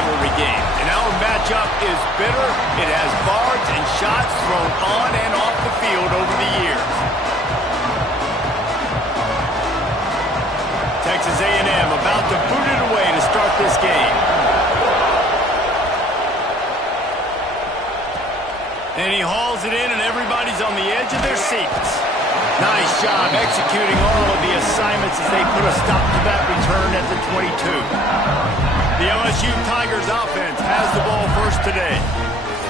rivalry game, and our matchup is bitter. It has bards and shots thrown on and off the field over the years. Texas A&M about to boot it away to start this game. And he hauls it in, and everybody's on the edge of their seats. Nice job executing all of the assignments as they put a stop to that return at the 22. The LSU Tigers offense has the ball first today.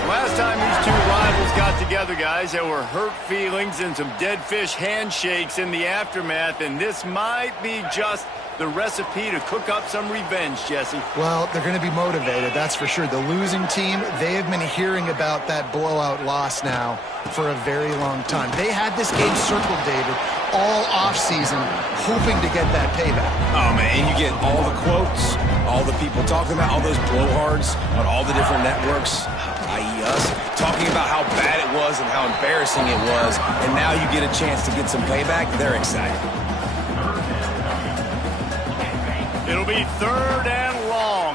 Last time these two rivals got together, guys, there were hurt feelings and some dead fish handshakes in the aftermath, and this might be just the recipe to cook up some revenge, Jesse. Well, they're going to be motivated, that's for sure. The losing team, they have been hearing about that blowout loss now for a very long time. They had this game circled, David, all offseason, hoping to get that payback. Oh, man, and you get all the quotes, all the people talking about all those blowhards on all the different networks, i.e. us, talking about how bad it was and how embarrassing it was, and now you get a chance to get some payback. They're excited. It'll be 3rd and long.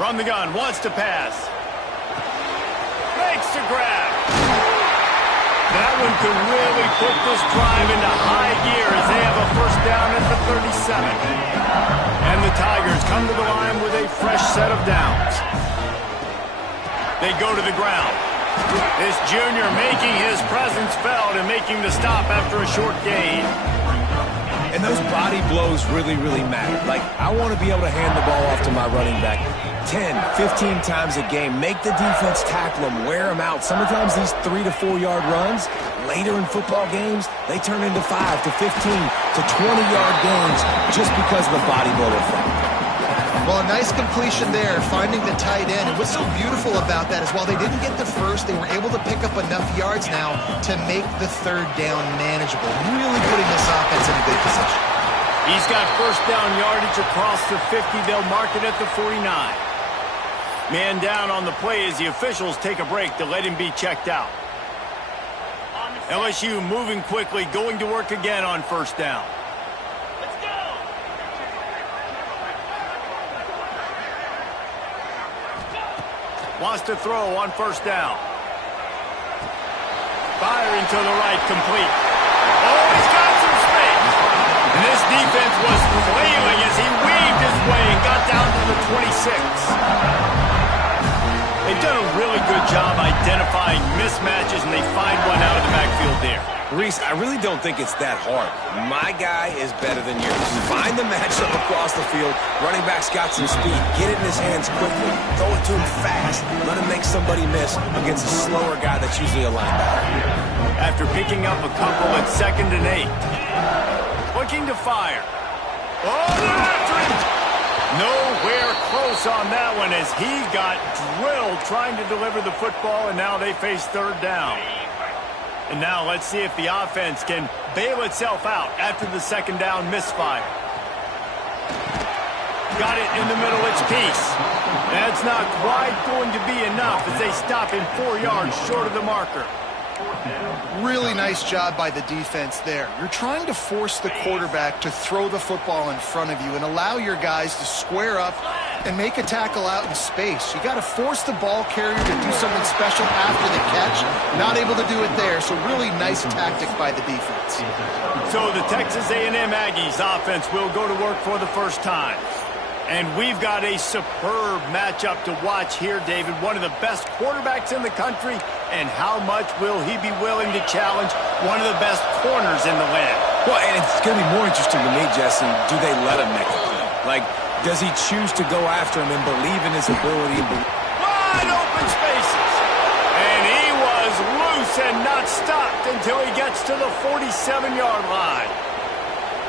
From the gun, wants to pass. Makes the grab. That one could really put this drive into high gear as they have a first down at the 37. And the Tigers come to the line with a fresh set of downs. They go to the ground. This junior making his presence felt and making the stop after a short gain. And those body blows really, really matter. Like, I want to be able to hand the ball off to my running back 10, 15 times a game. Make the defense tackle them, wear them out. Sometimes these 3 to 4 yard runs, later in football games, they turn into 5 to 15 to 20 yard gains just because of the body blow effect. Well, a nice completion there, finding the tight end. And what's so beautiful about that is while they didn't get the first, they were able to pick up enough yards now to make the 3rd down manageable, really putting this offense in a good position. He's got first down yardage across the 50. They'll mark it at the 49. Man down on the play as the officials take a break to let him be checked out. LSU moving quickly, going to work again on first down. Wants to throw on first down. Firing to the right, complete. Oh, he's got some space. And this defense was flailing as he weaved his way and got down to the 26. They've done a really good job identifying mismatches, and they find one out of the backfield there. Reese, I really don't think it's that hard. My guy is better than yours. Find the matchup across the field. Running back's got some speed. Get it in his hands quickly. Throw it to him fast. Let him make somebody miss against a slower guy that's usually a linebacker. After picking up a couple at 2nd and 8. Looking to fire. Oh, they're after him! Nowhere close on that one as he got drilled trying to deliver the football, and now they face 3rd down. And now let's see if the offense can bail itself out after the 2nd down misfire. Got it in the middle, it's Peace. That's not quite going to be enough as they stop him 4 yards short of the marker. Really nice job by the defense there. You're trying to force the quarterback to throw the football in front of you and allow your guys to square up and make a tackle out in space. You got to force the ball carrier to do something special after the catch. Not able to do it there, so really nice tactic by the defense. So the Texas A&M Aggies offense will go to work for the first time. And we've got a superb matchup to watch here, David. One of the best quarterbacks in the country, and how much will he be willing to challenge one of the best corners in the land? Well, and it's going to be more interesting to me, Jesse, do they let him make the play? Like, does he choose to go after him and believe in his ability? Wide open spaces. And he was loose and not stopped until he gets to the 47-yard line.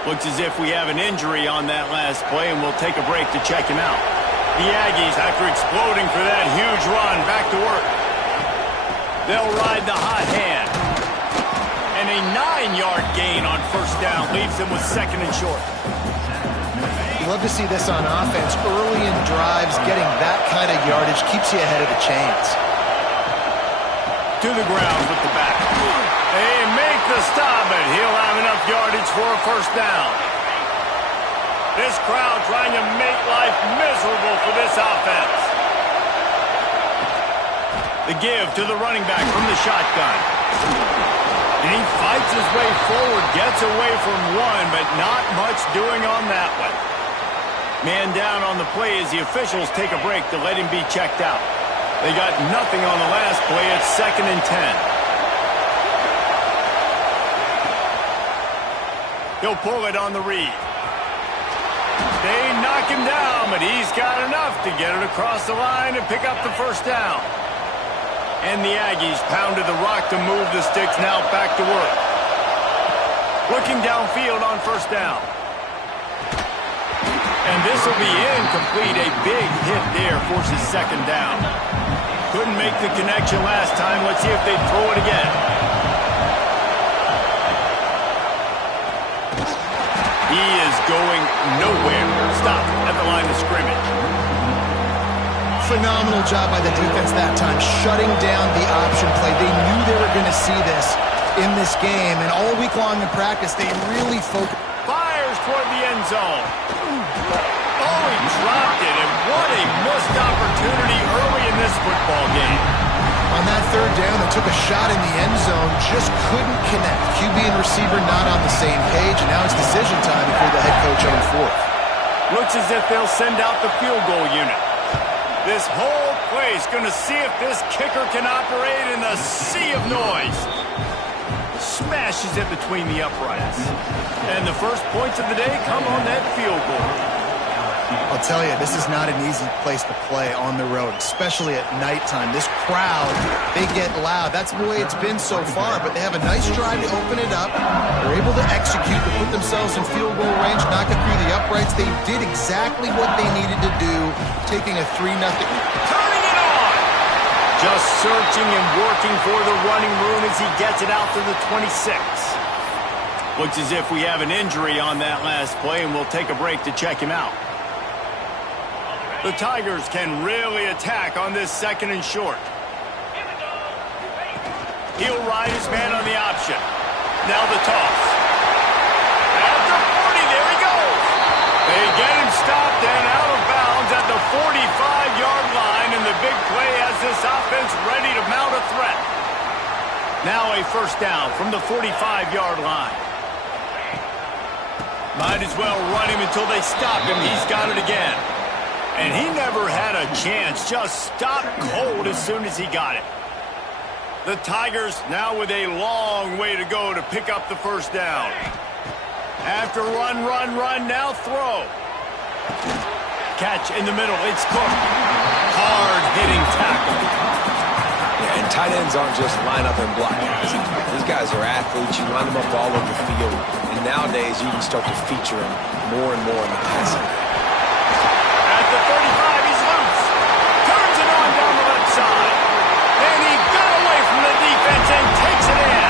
Looks as if we have an injury on that last play, and we'll take a break to check him out. The Aggies, after exploding for that huge run, back to work. They'll ride the hot hand. And a 9-yard gain on first down leaves them with 2nd and short. You love to see this on offense. Early in drives, getting that kind of yardage keeps you ahead of the chains. To the ground with the back. They make the stop, but he'll have enough yardage for a first down. This crowd trying to make life miserable for this offense. The give to the running back from the shotgun. And he fights his way forward, gets away from one, but not much doing on that one. Man down on the play as the officials take a break to let him be checked out. They got nothing on the last play. It's 2nd and 10. He'll pull it on the read. They knock him down, but he's got enough to get it across the line and pick up the first down. And the Aggies pounded the rock to move the sticks, now back to work. Looking downfield on first down. And this will be incomplete. A big hit there forces 2nd down. Couldn't make the connection last time. Let's see if they throw it again. He is going nowhere. Stop at the line of scrimmage. Phenomenal job by the defense that time, shutting down the option play. They knew they were going to see this in this game, and all week long in practice, they really focused. Fires toward the end zone. Oh, he dropped it, and what a missed opportunity early in this football game. On that 3rd down, they took a shot in the end zone, just couldn't connect. QB and receiver not on the same page, and now it's decision time for the head coach on 4th. Looks as if they'll send out the field goal unit. This whole place going to see if this kicker can operate in the sea of noise. Smashes it between the uprights. And the first points of the day come on that field goal. I'll tell you, this is not an easy place to play on the road, especially at nighttime. This crowd, they get loud. That's the way it's been so far, but they have a nice drive to open it up. They're able to execute, to put themselves in field goal range, knock it through the uprights. They did exactly what they needed to do, taking a 3-0. Turning it on! Just searching and working for the running room as he gets it out to the 26. Looks as if we have an injury on that last play, and we'll take a break to check him out. The Tigers can really attack on this 2nd and short. He'll ride his man on the option. Now the toss. At the 40, there he goes. They get him stopped and out of bounds at the 45-yard line, and the big play has this offense ready to mount a threat. Now a first down from the 45-yard line. Might as well run him until they stop him. He's got it again. And he never had a chance, just stopped cold as soon as he got it. The Tigers now with a long way to go to pick up the first down. After run, now throw. Catch in the middle, it's Cook. Hard-hitting tackle. Yeah, and tight ends aren't just line up and block. These guys are athletes. You line them up all over the field. And nowadays, you can start to feature them more and more in the passing. The 35, he's loose. Turns it on down the left side. And he got away from the defense and takes it in.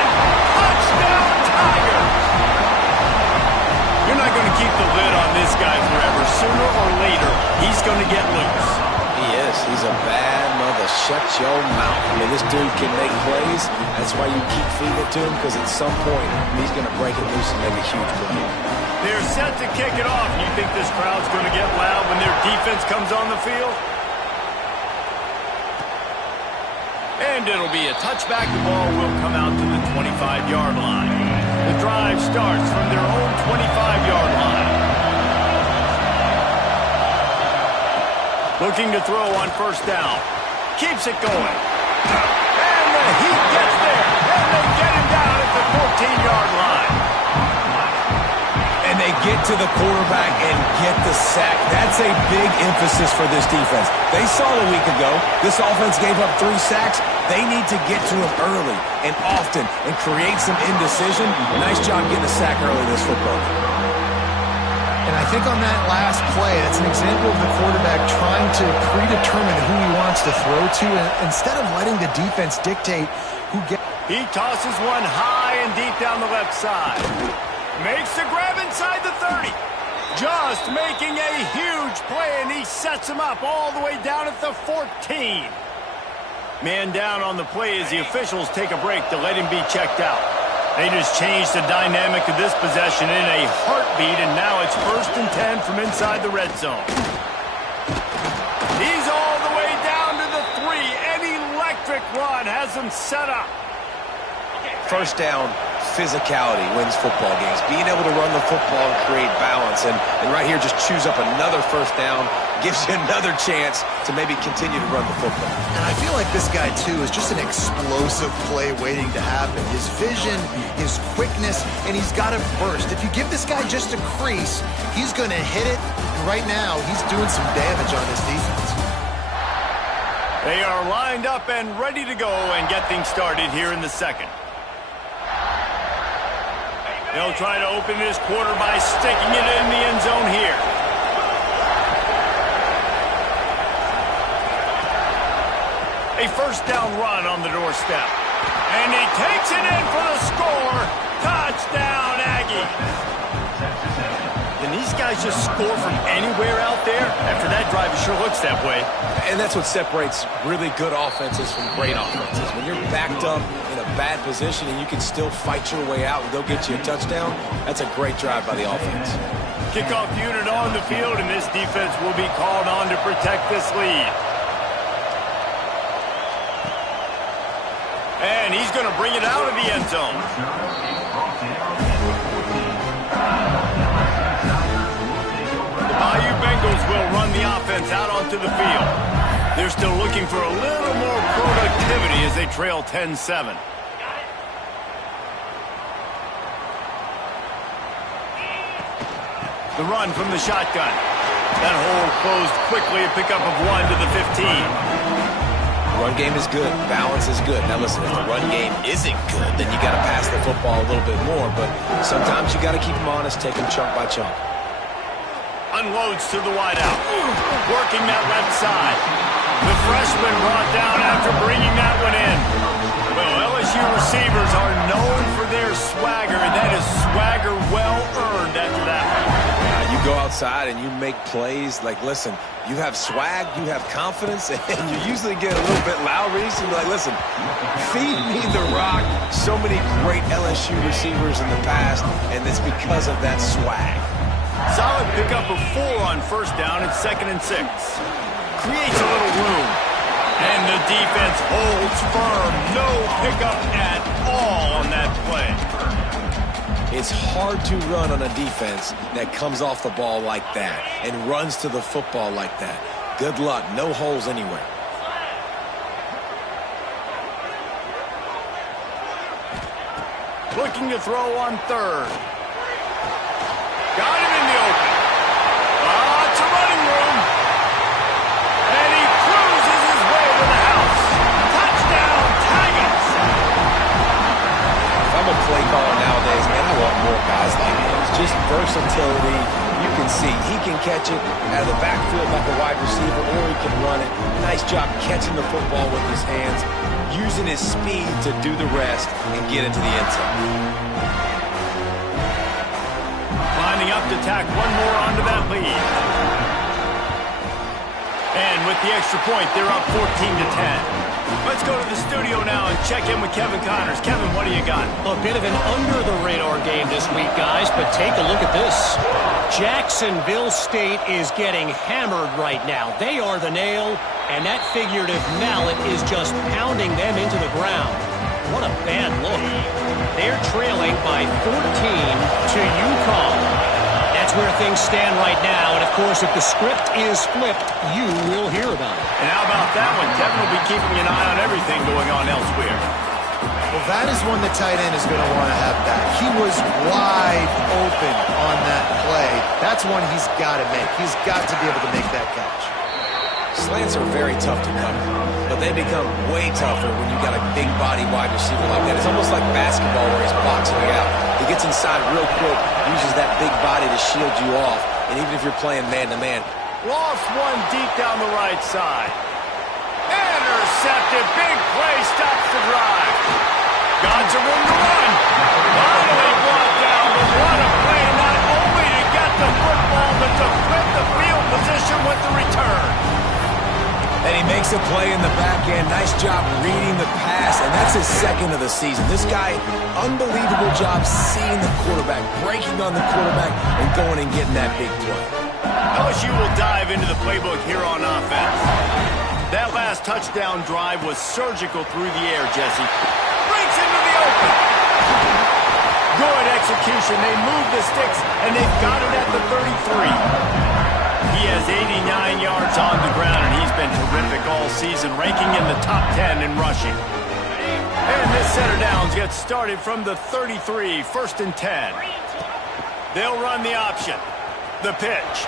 Touchdown, Tigers. You're not going to keep the lid on this guy forever. Sooner or later, he's going to get loose. He is. He's a bad mother. Shut your mouth. I mean, this dude can make plays. That's why you keep feeding it to him, because at some point, he's going to break it loose and make a huge play. They're set to kick it off. You think this crowd's going to get loud when their defense comes on the field? And it'll be a touchback. The ball will come out to the 25-yard line. The drive starts from their own 25-yard line. Looking to throw on first down. Keeps it going. And the Heat gets there. And they get him down at the 14-yard line. And they get to the quarterback and get the sack. That's a big emphasis for this defense. They saw a week ago, this offense gave up 3 sacks. They need to get to him early and often and create some indecision. Nice job getting a sack early this football game. And I think on that last play, that's an example of the quarterback trying to predetermine who he wants to throw to, and instead of letting the defense dictate who gets. He tosses one high and deep down the left side. Makes the grab inside the 30. Just making a huge play, and he sets him up all the way down at the 14. Man down on the play as the officials take a break to let him be checked out. They just changed the dynamic of this possession in a heartbeat, and now it's 1st and 10 from inside the red zone. He's all the way down to the 3. An electric run has him set up. First down, physicality wins football games. Being able to run the football and create balance. And right here, just choose up another first down, gives you another chance to maybe continue to run the football. And I feel like this guy, too, is just an explosive play waiting to happen. His vision, his quickness, and he's got it burst. If you give this guy just a crease, he's going to hit it. And right now, he's doing some damage on his defense. They are lined up and ready to go and get things started here in the second. They'll try to open this quarter by sticking it in the end zone here. A first down run on the doorstep. And he takes it in for the score. Touchdown, Aggies. And these guys just score from anywhere out there. After that drive, it sure looks that way. And that's what separates really good offenses from great offenses. When you're backed up in a bad position and you can still fight your way out and go get you a touchdown, that's a great drive by the offense. Kickoff unit on the field, and this defense will be called on to protect this lead. And he's going to bring it out of the end zone. The Bayou Bengals will run the offense out onto the field. They're still looking for a little more productivity as they trail 10-7. The run from the shotgun. That hole closed quickly, a pickup of 1 to the 15. Run game is good. Balance is good. Now listen, if the run game isn't good, then you got to pass the football a little bit more. But sometimes you got to keep them honest, take them chunk by chunk. Unloads to the wideout. Working that left side. The freshman brought down after bringing that one in. Well, LSU receivers are known for their swagger, and that is swagger well earned after that one. You go outside and you make plays. Like, listen, you have swag, you have confidence, and you usually get a little bit loud. So you're like, listen, feed me the rock. So many great LSU receivers in the past, and it's because of that swag. Solid pickup of 4 on first down and 2nd and 6. Creates a little room. And the defense holds firm. No pickup at all on that play. It's hard to run on a defense that comes off the ball like that and runs to the football like that. Good luck. No holes anywhere. Looking to throw on 3rd. Got him in the open. Lots of running room. And he cruises his way to the house. Touchdown, Tigers. If I'm a play caller nowadays, man, I want more guys like him. Just versatility. You can see he can catch it out of the backfield like a wide receiver, or he can run it. Nice job catching the football with his hands, using his speed to do the rest and get into the end zone. Lining up to tack one more onto that lead. And with the extra point, they're up 14-10. Let's go to the studio now and check in with Kevin Connors. Kevin, what do you got? A bit of an under-the-radar game this week, guys, but take a look at this. Jacksonville State is getting hammered right now. They are the nail, and that figurative mallet is just pounding them into the ground. What a bad look. They're trailing by 14 to UConn. That's where things stand right now, and of course, if the script is flipped, you will hear about it. And how about that one? Kevin will be keeping an eye on everything going on elsewhere. Well, that is one the tight end is going to want to have back. He was wide open on that play. That's one he's got to make. He's got to be able to make that catch. Slants are very tough to cover, but they become way tougher when you got a big body wide receiver like that. It's almost like basketball where he's boxing you out. He gets inside real quick, uses that big body to shield you off, and even if you're playing man-to-man. Lost one deep down the right side. Intercepted. Big play stops the drive. Got some room to run. Finally brought down, but what a play, not only to get the football, but to flip the field position with the return. And he makes Makes a play in the back end. Nice job reading the pass, and that's his second of the season. This guy, unbelievable job seeing the quarterback, breaking on the quarterback, and going and getting that big play. LSU will dive into the playbook here on offense. That last touchdown drive was surgical through the air, Jesse. Breaks into the open. Good execution. They move the sticks, and they've got it at the 33. He has 89 yards on the ground, and he's been terrific all season, ranking in the top 10 in rushing. And this set of downs gets started from the 33, 1st and 10. They'll run the option. The pitch.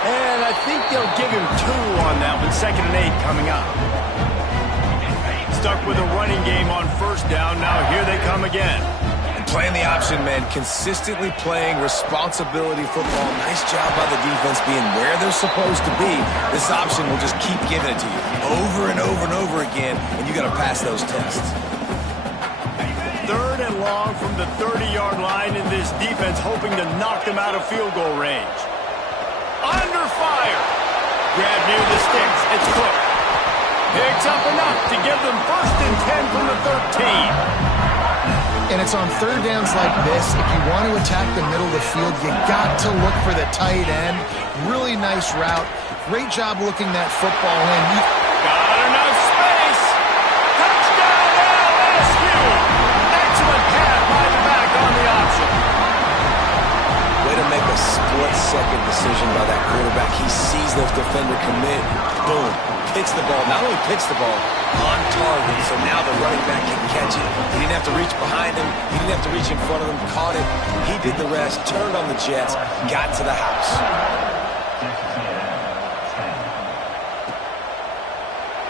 And I think they'll give him 2 on that one. 2nd and 8 coming up. Stuck with a running game on 1st down. Now here they come again. And playing the option, man, consistently playing responsibility football. Nice job by the defense being where they're supposed to be. This option will just keep giving it to you over and over and over again, and you got to pass those tests. 3rd and long from the 30-yard line, in this defense hoping to knock them out of field goal range. Under fire. Grab near the sticks. It's Cook. Picks up enough to give them 1st and 10 from the 13. And it's on 3rd downs like this. If you want to attack the middle of the field, you got to look for the tight end. Really nice route. Great job looking that football in. Got enough space. Touchdown LSU. Excellent pass by the back on the option. Way to make a split-second decision by that quarterback. He sees those defender commit. Boom. Picks the ball. Not only picks the ball, on target. So now the running back can catch it. He didn't have to reach behind him. He didn't have to reach in front of him. Caught it. He did the rest. Turned on the Jets. Got to the house.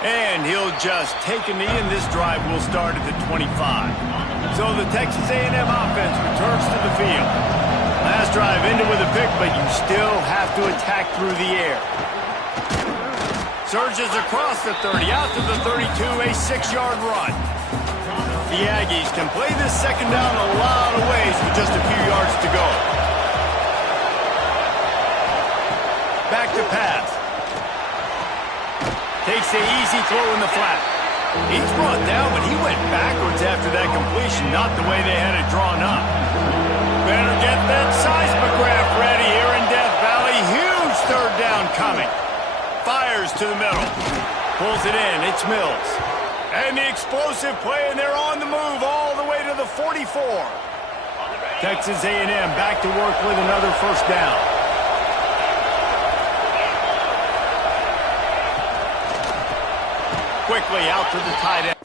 And he'll just take a knee, and this drive will start at the 25. So the Texas A&M offense returns to the field. Last drive ended with a pick, but you still have to attack through the air. Surges across the 30, out to the 32, a 6-yard run. The Aggies can play this 2nd down a lot of ways with just a few yards to go. Back to pass. Takes the easy throw in the flat. He's brought down, but he went backwards after that completion, not the way they had it drawn up. Better get that seismograph ready here in Death Valley. Huge 3rd down coming. Fires to the middle. Pulls it in. It's Mills. And the explosive play, and they're on the move all the way to the 44. Texas A&M back to work with another 1st down. Quickly out to the tight end.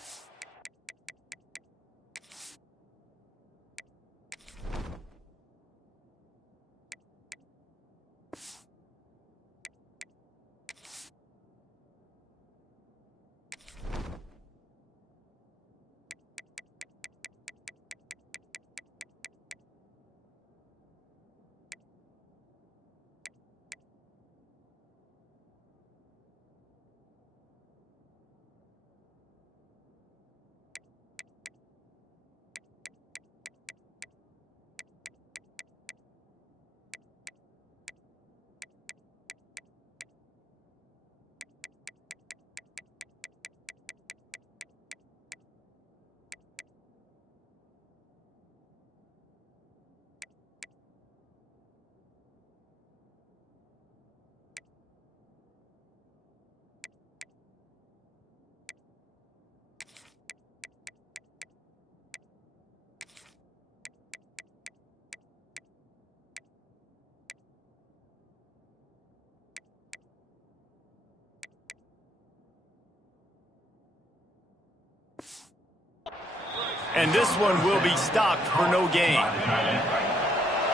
And this one will be stopped for no gain.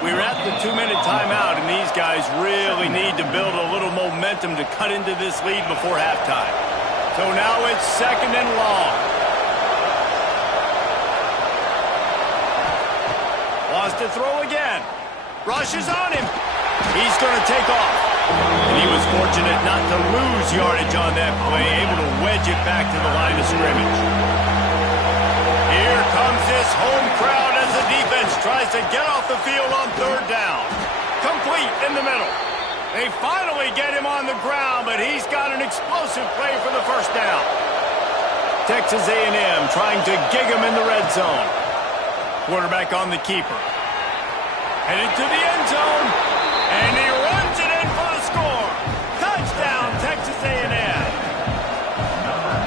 We're at the 2-minute timeout, and these guys really need to build a little momentum to cut into this lead before halftime. So now it's 2nd and long. Wants to throw again. Rushes on him. He's going to take off. And he was fortunate not to lose yardage on that play, able to wedge it back to the line of scrimmage. Here comes this home crowd as the defense tries to get off the field on 3rd down. Complete in the middle. They finally get him on the ground, but he's got an explosive play for the first down. Texas A&M trying to gig him in the red zone. Quarterback on the keeper. Headed to the end zone, and he runs it in for the score. Touchdown, Texas A&M.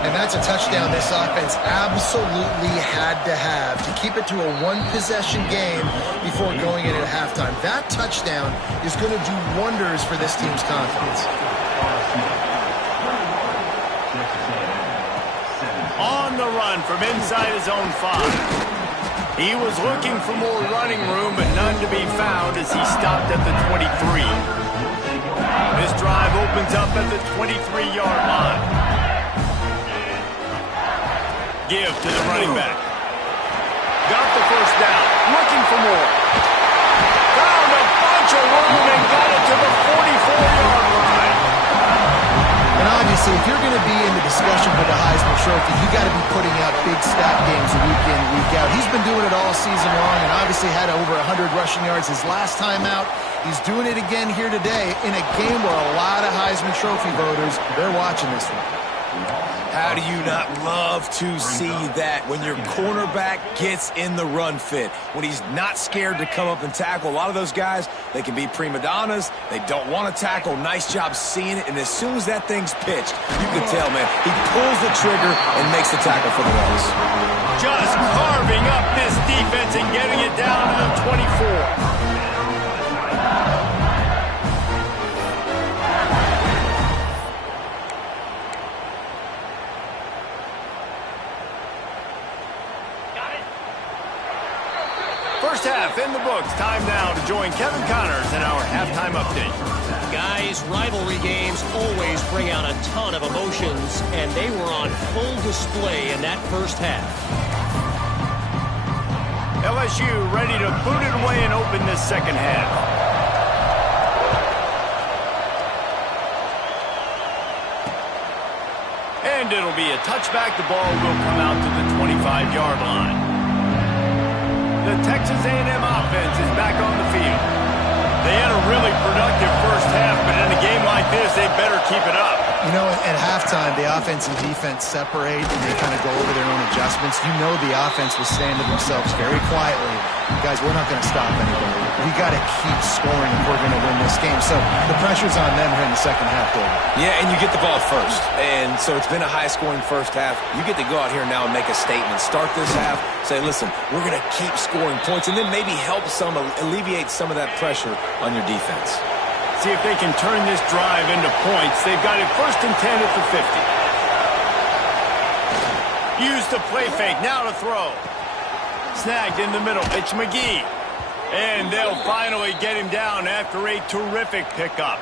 And that's a touchdown this offense absolutely had to have to keep it to a one-possession game before going in at halftime. That touchdown is going to do wonders for this team's confidence. On the run from inside his own 5. He was looking for more running room, but none to be found as he stopped at the 23. This drive opens up at the 23-yard line. Give to the running back. Got the first down. Looking for more. Found a bunch of room and got it to the 44-yard line. And obviously, if you're going to be in the discussion for the Heisman Trophy, you got to be putting out big stat games week in, week out. He's been doing it all season long and obviously had over 100 rushing yards his last time out. He's doing it again here today in a game where a lot of Heisman Trophy voters, they're watching this one. How do you not love to see that when your cornerback gets in the run fit? When he's not scared to come up and tackle. A lot of those guys, they can be prima donnas. They don't want to tackle. Nice job seeing it. And as soon as that thing's pitched, you can tell, man, he pulls the trigger and makes the tackle for the loss. Just carving up this defense and getting it down to the 24. First half in the books. Time now to join Kevin Connors in our halftime update. Guys, rivalry games always bring out a ton of emotions, and they were on full display in that first half. LSU ready to boot it away and open this second half. And it'll be a touchback. The ball will come out to the 25-yard line. The Texas A&M offense is back on the field. They had a really productive first half, but in a game like this, they better keep it up. You know, at halftime, the offense and defense separate, and they kind of go over their own adjustments. You know the offense was saying to themselves very quietly, guys, we're not going to stop anybody. We got to keep scoring if we're going to win this game. So the pressure's on them here in the second half, David. Yeah, and you get the ball first. And so it's been a high-scoring first half. You get to go out here now and make a statement. Start this half, say, listen, we're going to keep scoring points, and then maybe help alleviate some of that pressure on your defense. See if they can turn this drive into points. They've got it 1st and 10 at the 50. Use the play fake. Now to throw. Snagged in the middle. It's McGee. And they'll finally get him down after a terrific pickup.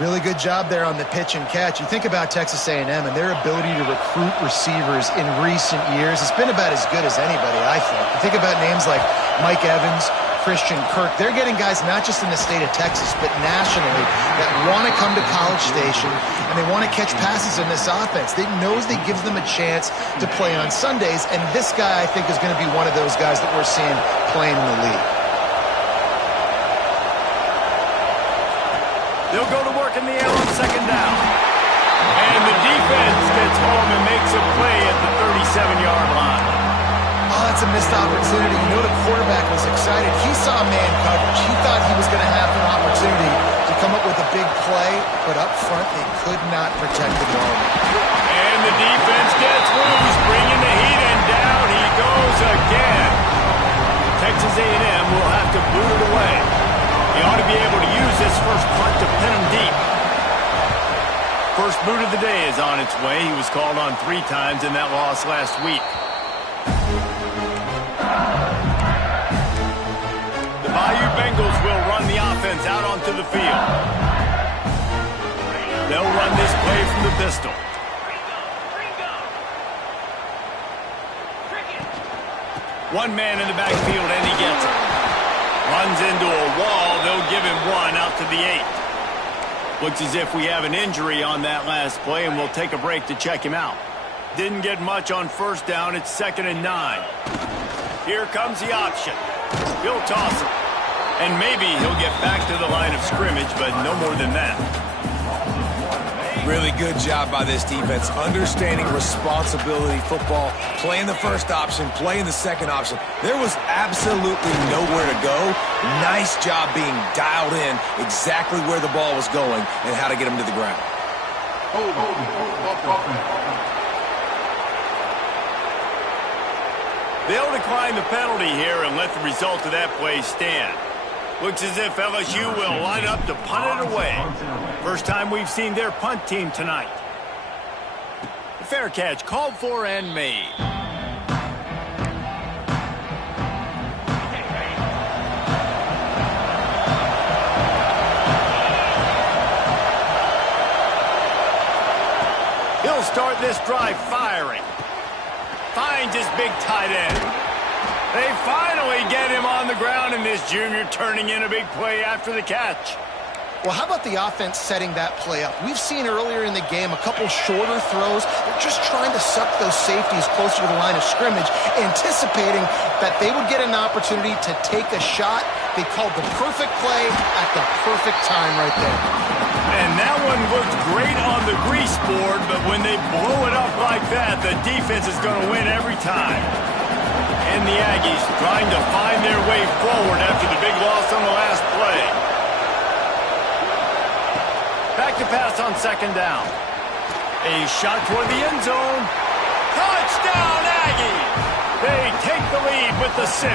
Really good job there on the pitch and catch. You think about Texas A&M and their ability to recruit receivers in recent years. It's been about as good as anybody, I think. You think about names like Mike Evans, Christian Kirk. They're getting guys not just in the state of Texas, but nationally that want to come to College Station and they want to catch passes in this offense. They knows they gives them a chance to play on Sundays, and this guy, I think, is going to be one of those guys that we're seeing playing in the league. They'll go to work in the air on second down. And the defense gets home and makes a play at the 37-yard line. Oh, that's a missed opportunity. You know the quarterback was excited. He saw man coverage. He thought he was going to have an opportunity to come up with a big play, but up front they could not protect the ball. And the defense gets loose, bringing the heat, and down he goes again. Texas A&M will have to boot it away. He ought to be able to use this first punt to pin him deep. First boot of the day is on its way. He was called on 3 times in that loss last week. The Bayou Bengals will run the offense out onto the field. They'll run this play from the pistol. One man in the backfield, and he gets it. Runs into a wall. They'll give him 1 out to the 8. Looks as if we have an injury on that last play, and we'll take a break to check him out. Didn't get much on first down. It's 2nd and 9. Here comes the option. He'll toss it. And maybe he'll get back to the line of scrimmage, but no more than that. Really good job by this defense, understanding responsibility football, playing the first option, playing the second option. There was absolutely nowhere to go. Nice job being dialed in exactly where the ball was going and how to get him to the ground. They'll decline the penalty here and let the result of that play stand. Looks as if LSU will line up to punt it away. First time we've seen their punt team tonight. The fair catch called for and made. He'll start this drive firing. Finds his big tight end. They finally get him on the ground, and this junior turning in a big play after the catch. Well, how about the offense setting that play up? We've seen earlier in the game a couple shorter throws. They're just trying to suck those safeties closer to the line of scrimmage, anticipating that they would get an opportunity to take a shot. They called the perfect play at the perfect time right there. And that one looked great on the grease board, but when they blow it up like that, the defense is going to win every time. And the Aggies trying to find their way forward after the big loss on the last play. Back to pass on second down. A shot toward the end zone. Touchdown, Aggies! They take the lead with the 6.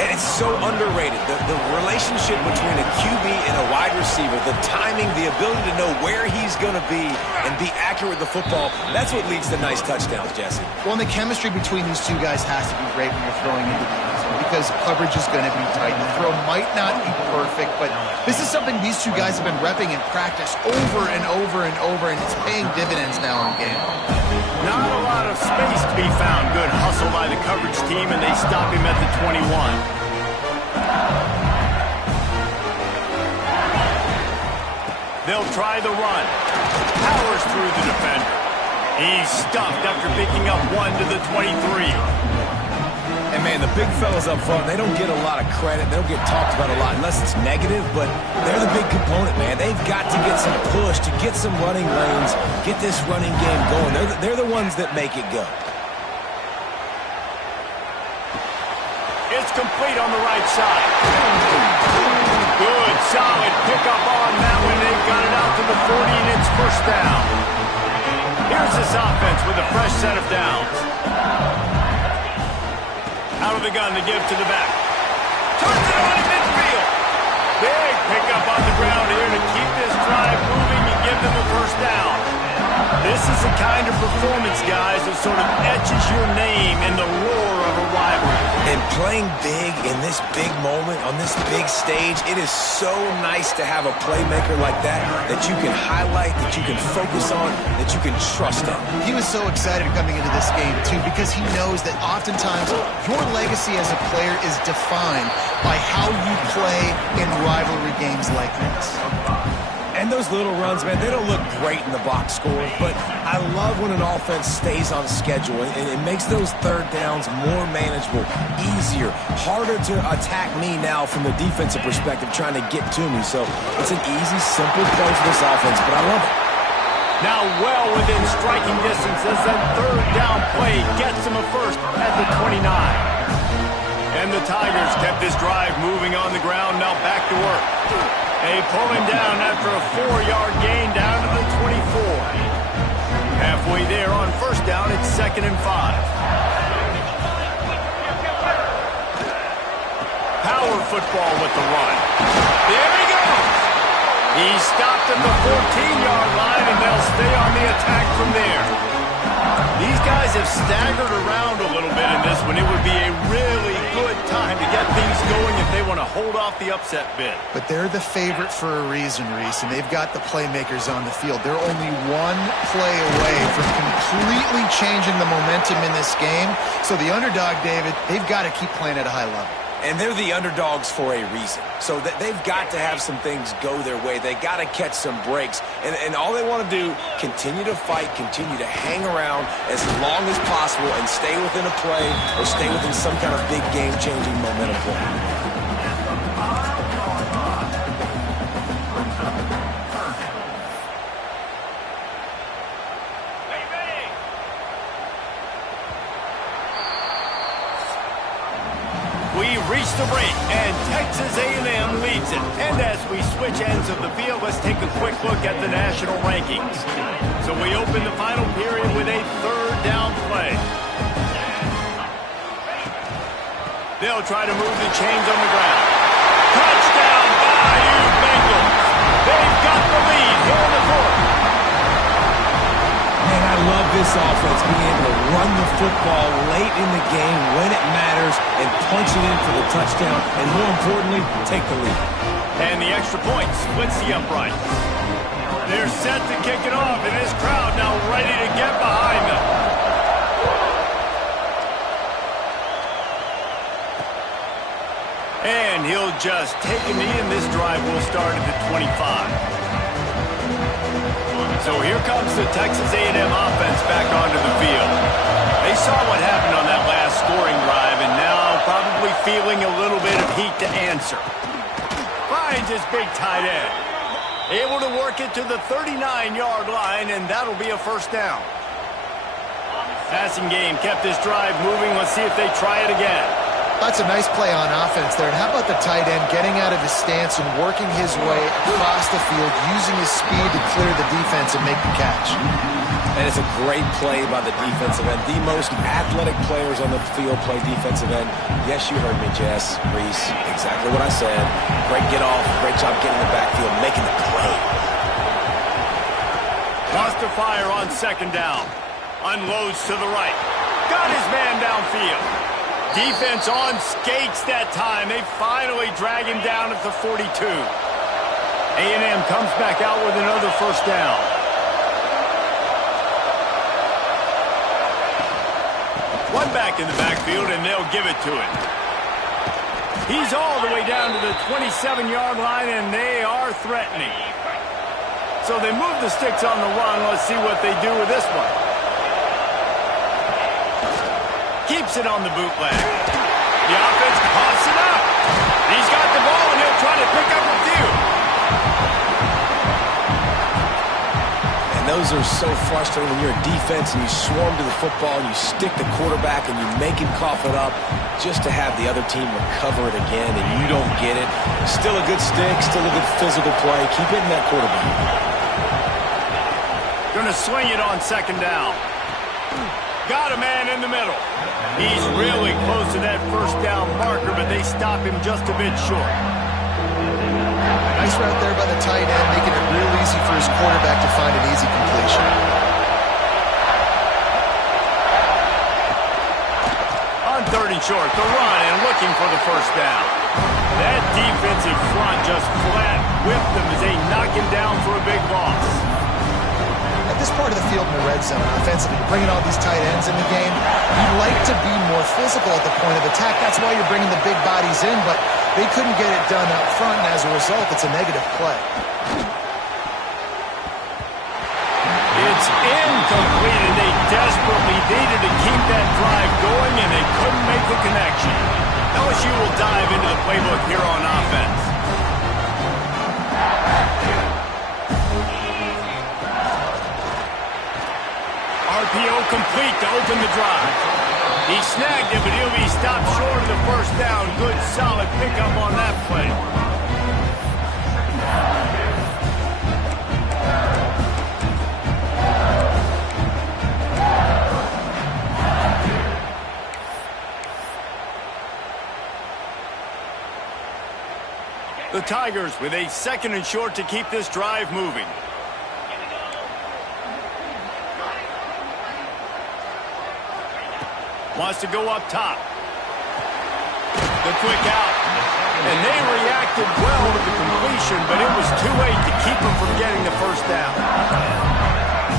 And it's so underrated. The relationship between a QB and a wide receiver, the timing, the ability to know where he's going to be and be accurate with the football, that's what leads to nice touchdowns, Jesse. Well, and the chemistry between these two guys has to be great when you're throwing into the end zone because coverage is going to be tight. The throw might not be perfect, but this is something these two guys have been repping in practice over and over and over, and it's paying dividends now in game. Not a lot of space to be found. Good hustle by the coverage team, and they stop him at the 21. They'll try the run. Powers through the defender. He's stuffed after picking up 1 to the 23. And, man, the big fellas up front, they don't get a lot of credit. They don't get talked about a lot unless it's negative, but they're the big component, man. They've got to get some push, to get some running lanes, get this running game going. They're the ones that make it go. It's complete on the right side. Good, solid pickup on that one. They've got it out to the 40, and it's first down. Here's this offense with a fresh set of downs. Out of the gun to give to the back. Turns it on in midfield. Big pickup on the ground here to keep this drive moving and give them a first down. This is the kind of performance, guys, that sort of etches your name in the roar of a rivalry. And playing big in this big moment, on this big stage, it is so nice to have a playmaker like that you can highlight, that you can focus on, that you can trust in. He was so excited coming into this game, too, because he knows that oftentimes your legacy as a player is defined by how you play in rivalry games like this. And those little runs, man, they don't look great in the box score, but I love when an offense stays on schedule, and it makes those third downs more manageable, easier, harder to attack me now from the defensive perspective trying to get to me. So it's an easy, simple play for this offense, but I love it. Now well within striking distance as that third down play gets him a first at the 29. And the Tigers kept this drive moving on the ground, now back to work. They pull him down after a 4-yard gain down to the 24. Halfway there on first down, it's 2nd and 5. Power football with the run. There he goes. He's stopped at the 14-yard line, and they'll stay on the attack from there. These guys have staggered around a little bit in this one. It would be a really good time to get things going if they want to hold off the upset bid. But they're the favorite for a reason, Reese, and they've got the playmakers on the field. They're only one play away from completely changing the momentum in this game. So the underdog, David, they've got to keep playing at a high level. And they're the underdogs for a reason. So they've got to have some things go their way. They got to catch some breaks. And all they want to do, continue to fight, continue to hang around as long as possible and stay within a play or stay within some kind of big game-changing momentum play. starts to break, and Texas A&M leads it. And as we switch ends of the field, let's take a quick look at the national rankings. So we open the final period with a third down play. They'll try to move the chains on the ground. Touchdown, Bayou Bengals. They've got the lead here in the fourth. Man, I love this offense being able to run the football late in the game when it matters and punch it in for the touchdown, and more importantly, take the lead. And the extra point splits the uprights. They're set to kick it off, and this crowd now ready to get behind them. And he'll just take a knee, and this drive will start at the 25. So here comes the Texas A&M offense back onto the field. They saw what happened on that last scoring drive, and now probably feeling a little bit of heat to answer. Finds his big tight end. Able to work it to the 39-yard line, and that'll be a first down. Passing game kept this drive moving. Let's see if they try it again. That's a nice play on offense there. And how about the tight end getting out of his stance and working his way across the field, using his speed to clear the defense and make the catch. And it's a great play by the defensive end. The most athletic players on the field play defensive end. Yes, you heard me, Jess, Reese. Exactly what I said. Great get off. Great job getting the backfield, making the play. Lost to fire on second down. Unloads to the right. Got his man downfield. Defense on skates that time. They finally drag him down at the 42. A&M comes back out with another first down. One back in the backfield, and they'll give it to him. He's all the way down to the 27-yard line, and they are threatening. So they move the sticks on the run. Let's see what they do with this one. Keeps it on the bootleg. The offense coughs it up. He's got the ball, and he'll try to pick up a few. And those are so frustrating when you're a defense and you swarm to the football and you stick the quarterback and you make him cough it up just to have the other team recover it again, and you don't get it. Still a good stick, still a good physical play. Keep hitting that quarterback. Going to swing it on second down. Got a man in the middle. He's really close to that first down marker, but they stop him just a bit short. Nice route there by the tight end, making it real easy for his quarterback to find an easy completion. On third and short, the run and looking for the first down. That defensive front just flat whipped them as they knock him down for a big loss. At this part of the field in the red zone, offensively, bringing all these tight ends in the game, you'd like to be more physical at the point of attack. That's why you're bringing the big bodies in, but they couldn't get it done up front, and as a result, it's a negative play. It's incomplete, and they desperately needed to keep that drive going, and they couldn't make the connection. LSU will dive into the playbook here on offense. RPO complete to open the drive. He snagged it, but he'll be stopped short of the first down. Good, solid pickup on that play. The Tigers with a second and short to keep this drive moving. Wants to go up top. The quick out. And they reacted well to the completion, but it was too late to keep him from getting the first down.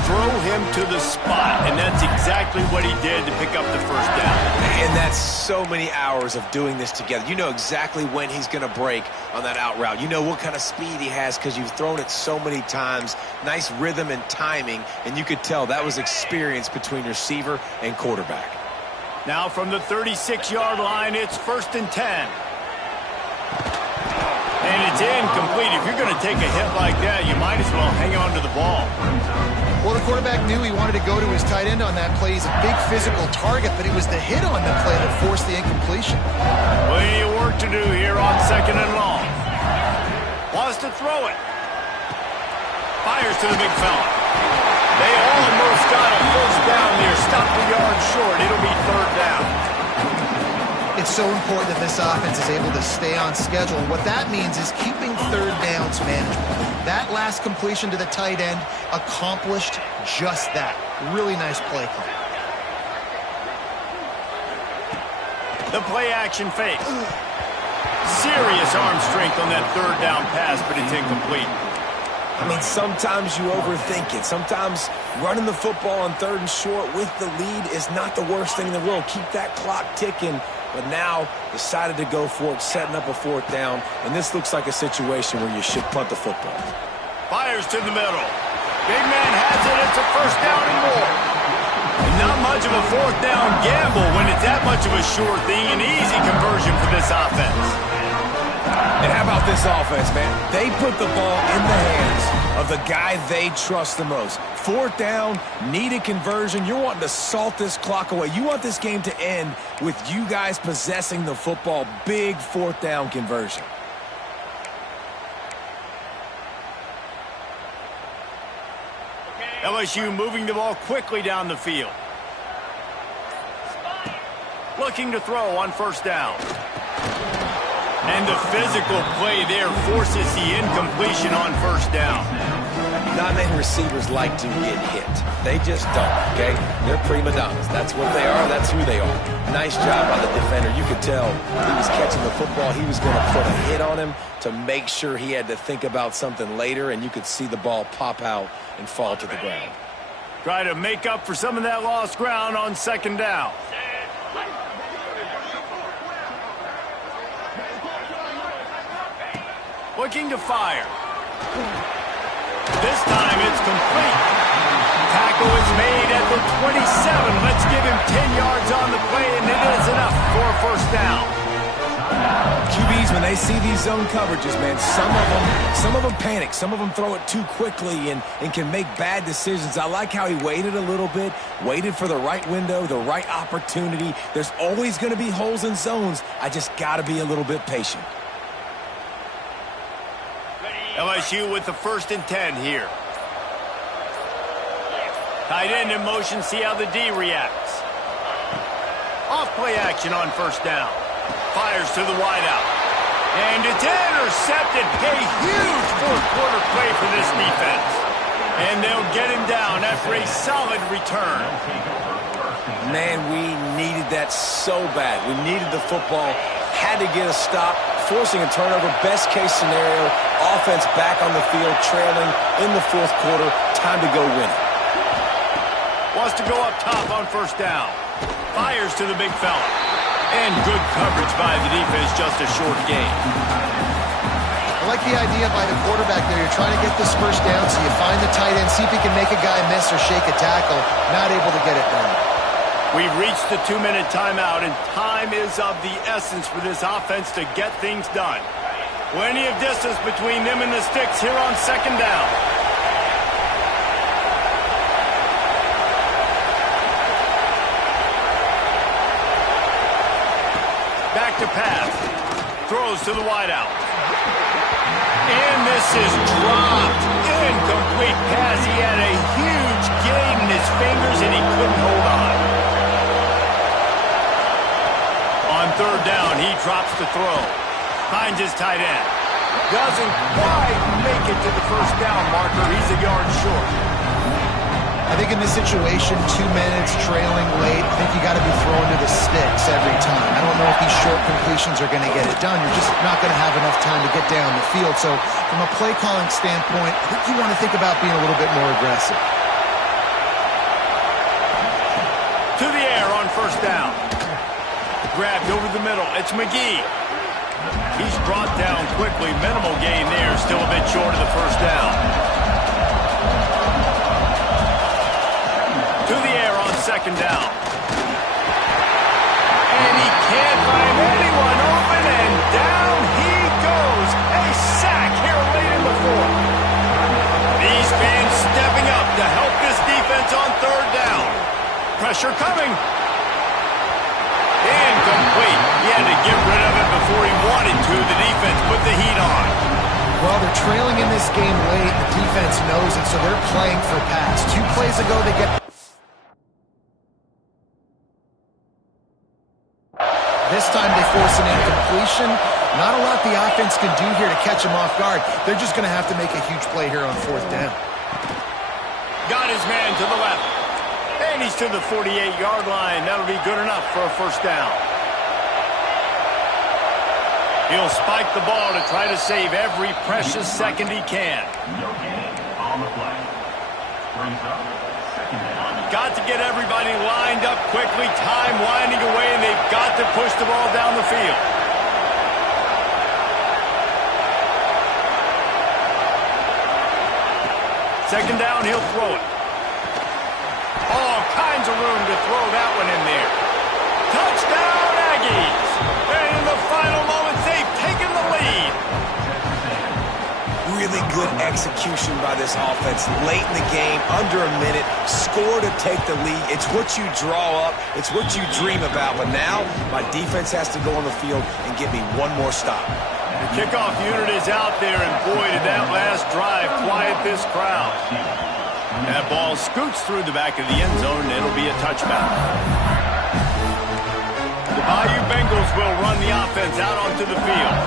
Throw him to the spot, and that's exactly what he did to pick up the first down. And that's so many hours of doing this together. You know exactly when he's going to break on that out route. You know what kind of speed he has because you've thrown it so many times. Nice rhythm and timing, and you could tell that was experience between receiver and quarterback. Now from the 36-yard line, it's 1st and 10. And it's incomplete. If you're going to take a hit like that, you might as well hang on to the ball. Well, the quarterback knew he wanted to go to his tight end on that play. He's a big physical target, but it was the hit on the play that forced the incompletion. Plenty of work to do here on 2nd and long. Wants to throw it. Fires to the big fella. They almost got a first down there. Stopped the yard short. It'll be 3rd down. It's so important that this offense is able to stay on schedule. And what that means is keeping 3rd downs manageable. That last completion to the tight end accomplished just that. Really nice play call. The play action fake. Serious arm strength on that 3rd down pass, but it's incomplete. I mean, sometimes you overthink it. Sometimes running the football on 3rd and short with the lead is not the worst thing in the world. Keep that clock ticking. But now decided to go for it, setting up a 4th down. And this looks like a situation where you should punt the football. Fires to the middle. Big man has it. It's a 1st down and more. And not much of a 4th down gamble when it's that much of a sure thing. An easy conversion for this offense. And how about this offense, man? They put the ball in the hands of the guy they trust the most. 4th down, needed conversion. You're wanting to salt this clock away. You want this game to end with you guys possessing the football. Big 4th down conversion. LSU moving the ball quickly down the field. Looking to throw on 1st down. And the physical play there forces the incompletion on 1st down. Not many receivers like to get hit. They just don't, okay? They're prima donnas. That's what they are. That's who they are. Nice job by the defender. You could tell he was catching the football. He was going to put a hit on him to make sure he had to think about something later, and you could see the ball pop out and fall to the ground. Try to make up for some of that lost ground on 2nd down. Looking to fire. This time it's complete. Tackle is made at the 27. Let's give him 10 yards on the play, and it is enough for a 1st down. QBs, when they see these zone coverages, man, some of them panic. Some of them throw it too quickly and can make bad decisions. I like how he waited a little bit, waited for the right window, the right opportunity. There's always going to be holes in zones. I just got to be a little bit patient. LSU with the 1st and 10 here. Tight end in motion, see how the D reacts. Off play action on 1st down. Fires to the wideout. And it's intercepted. A huge 4th quarter play for this defense. And they'll get him down after a solid return. Man, we needed that so bad. We needed the football. Had to get a stop. Forcing a turnover, best case scenario, offense back on the field, trailing in the 4th quarter, time to go win it. Wants to go up top on 1st down. Fires to the big fella. And good coverage by the defense, just a short gain. I like the idea by the quarterback there. You're trying to get this 1st down, so you find the tight end, see if he can make a guy miss or shake a tackle. Not able to get it done. We've reached the 2-minute timeout, and time is of the essence for this offense to get things done. Plenty of distance between them and the sticks here on 2nd down. Back to pass. Throws to the wideout. And this is dropped. Incomplete pass. He had a huge gain in his fingers, and he couldn't hold on. On 3rd down, he drops to throw. Finds his tight end. Doesn't quite make it to the 1st down marker. He's a yard short. I think in this situation, 2 minutes trailing late, I think you got to be throwing to the sticks every time. I don't know if these short completions are going to get it done. You're just not going to have enough time to get down the field. So from a play calling standpoint, I think you want to think about being a little bit more aggressive. To the air on 1st down. Grabbed over the middle. It's McGee. He's brought down quickly. Minimal gain there. Still a bit short of the 1st down. To the air on 2nd down. And he can't find anyone open, and down he goes. A sack here late in the 4th. These fans stepping up to help this Pressure coming. Incomplete. He had to get rid of it before he wanted to. The defense put the heat on. Well, they're trailing in this game late. The defense knows it, so they're playing for pass. 2 plays ago, they get... This time they force an incompletion. Not a lot the offense can do here to catch him off guard. They're just going to have to make a huge play here on 4th down. Got his man to the left. And he's to the 48-yard line. That'll be good enough for a first down. He'll spike the ball to try to save every precious second he can. Got to get everybody lined up quickly. Time winding away, and they've got to push the ball down the field. Second down, he'll throw it. All kinds of room to throw that one in there. Touchdown, Aggies! And in the final moments, they've taken the lead. Really good execution by this offense. Late in the game, under a minute, score to take the lead. It's what you draw up. It's what you dream about. But now, my defense has to go on the field and get me one more stop. The kickoff unit is out there, and boy, did that last drive quiet this crowd. That ball scoots through the back of the end zone, and it'll be a touchback. The Bayou Bengals will run the offense out onto the field.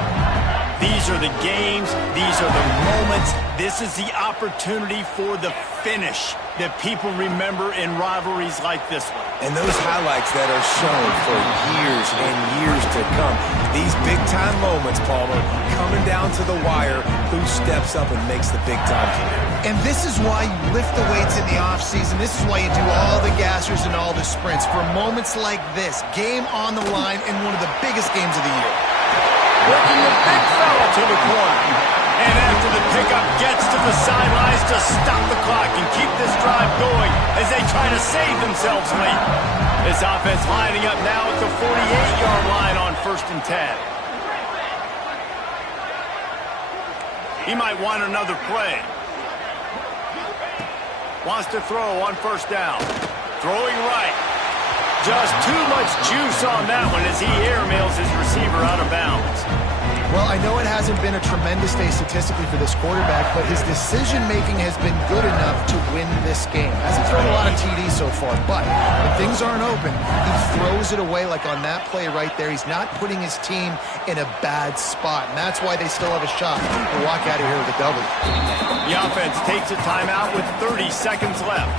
These are the games. These are the moments. This is the opportunity for the finish that people remember in rivalries like this one. And those highlights that are shown for years and years to come. These big-time moments, Palmer, coming down to the wire, who steps up and makes the big-time play. And this is why you lift the weights in the offseason. This is why you do all the gassers and all the sprints. For moments like this, game on the line in one of the biggest games of the year. Working the big fella to the corner. And after the pickup gets to the sidelines to stop the clock and keep this drive going as they try to save themselves late. This offense lining up now at the 48-yard line on 1st and 10. He might want another play. Wants to throw on 1st down. Throwing right. Just too much juice on that one as he airmails his receiver out of bounds. Well, I know it hasn't been a tremendous day statistically for this quarterback, but his decision-making has been good enough to win this game. Hasn't thrown a lot of TDs so far, but when things aren't open, he throws it away like on that play right there. He's not putting his team in a bad spot, and that's why they still have a shot to walk out of here with a W. The offense takes a timeout with 30 seconds left.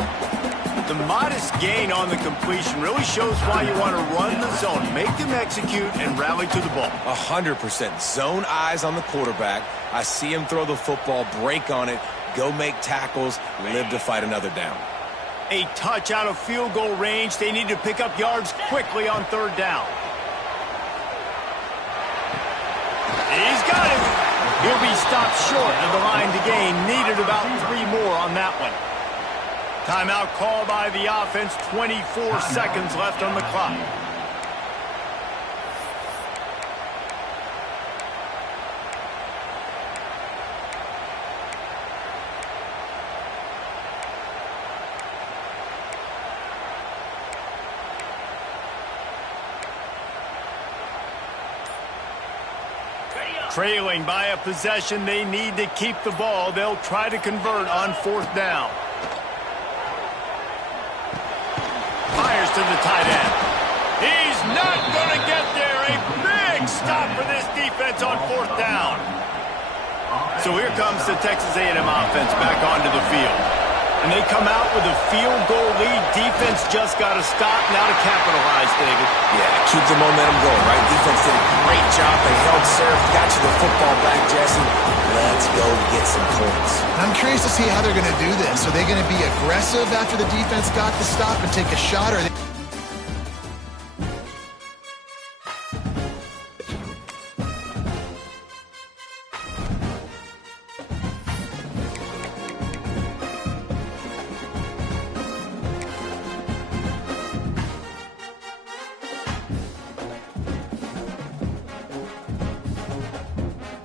The modest gain on the completion really shows why you want to run the zone, make them execute, and rally to the ball. 100%. Zone eyes on the quarterback. I see him throw the football, break on it, go make tackles, live to fight another down. A touch out of field goal range. They need to pick up yards quickly on 3rd down. He's got it. He'll be stopped short of the line to gain. Needed about 3 more on that one. Timeout called by the offense. 24 seconds left on the clock. Trailing by a possession, they need to keep the ball. They'll try to convert on 4th down. Fires to the tight end. He's not going to get there. A big stop for this defense on 4th down. So here comes the Texas A&M offense back onto the field. And they come out with a field goal lead. Defense just got to stop now to capitalize, David. Yeah, keep the momentum going, right? Defense did a great job. They held serve, got you the football back, Jesse. Let's go get some points. I'm curious to see how they're going to do this. Are they going to be aggressive after the defense got the stop and take a shot, or are they